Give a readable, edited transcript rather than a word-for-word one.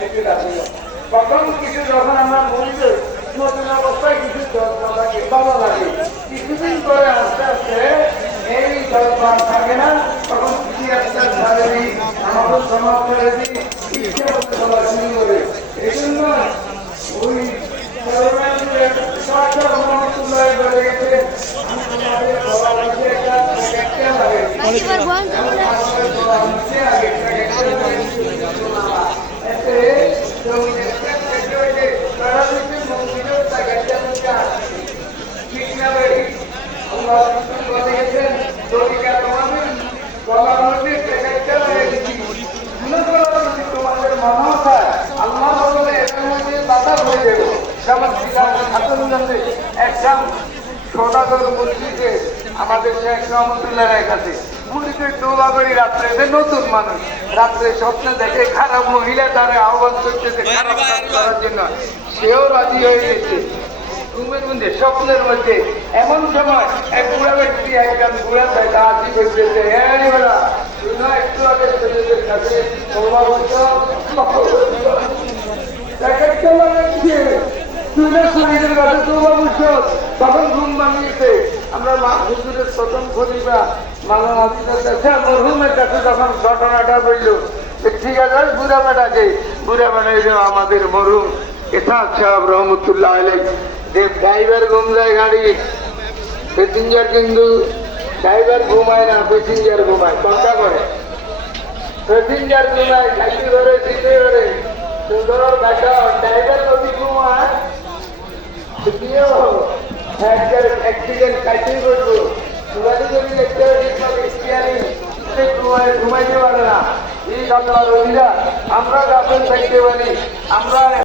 একটু রাখি কখন কিছু যখন আমরা মরিবে নতুন অবস্থায় কিছু যন্ত্রণা লাগে ভালো লাগে কিছুদিন পরে আস্তে আস্তে এই জলপান থাকে না তখন কিছু একটা ছাড়ে দিই আমাদের সমাজ ছেড়ে দিই ইচ্ছে মতো চলা শুরু করে এই জন্য ওই তোমাদের মনে হয় আল্লাহ বলে এটার মধ্যে বাধা হয়ে যাবে যেমন একদম সদাগর মসজিদে আমাদের শেখ রহমতুল্লাহের কাছে মুড়িদের দৌড়াবাড়ি রাত্রে নতুন মানুষ রাত্রে স্বপ্নে দেখে খারাপ মহিলা তারা আহ্বান করতেছে খারাপ কাজ করার জন্য সেও রাজি হয়ে গেছে ঘুমের মধ্যে স্বপ্নের মধ্যে এমন সময় এক বুড়া ব্যক্তি একজন বুড়া দেখা হাসি করতেছে একটু আগে ছেলেদের কাছে তখন ঘুম ভাঙিয়েছে আমরা হুজুরের প্রথম খলিফা মাওলানা আদিলের কাছে মরহুমের কাছে যখন ঘটনাটা বলল ঠিক আছে বুড়া বেটাকে বুড়া বেটা আমাদের মরহুম এসাদ সাহেব রহমতুল্লাহ আলাইহি যে ড্রাইভার ঘুম যায় গাড়ি প্যাসেঞ্জার কিন্তু ড্রাইভার ঘুমায় না প্যাসেঞ্জার ঘুমায় কোনটা করে প্যাসেঞ্জার ঘুমায় গাড়ি ধরে সিটে ধরে সুন্দর গাড়া ড্রাইভার যদি ঘুমায় অ্যাক্সিডেন্ট কাটিয়ে করবো গাড়ি যদি দেখতে ঘুমাইতে পারে না এই আল্লাহর ওলিরা আমরা গাফেল থাকতে পারি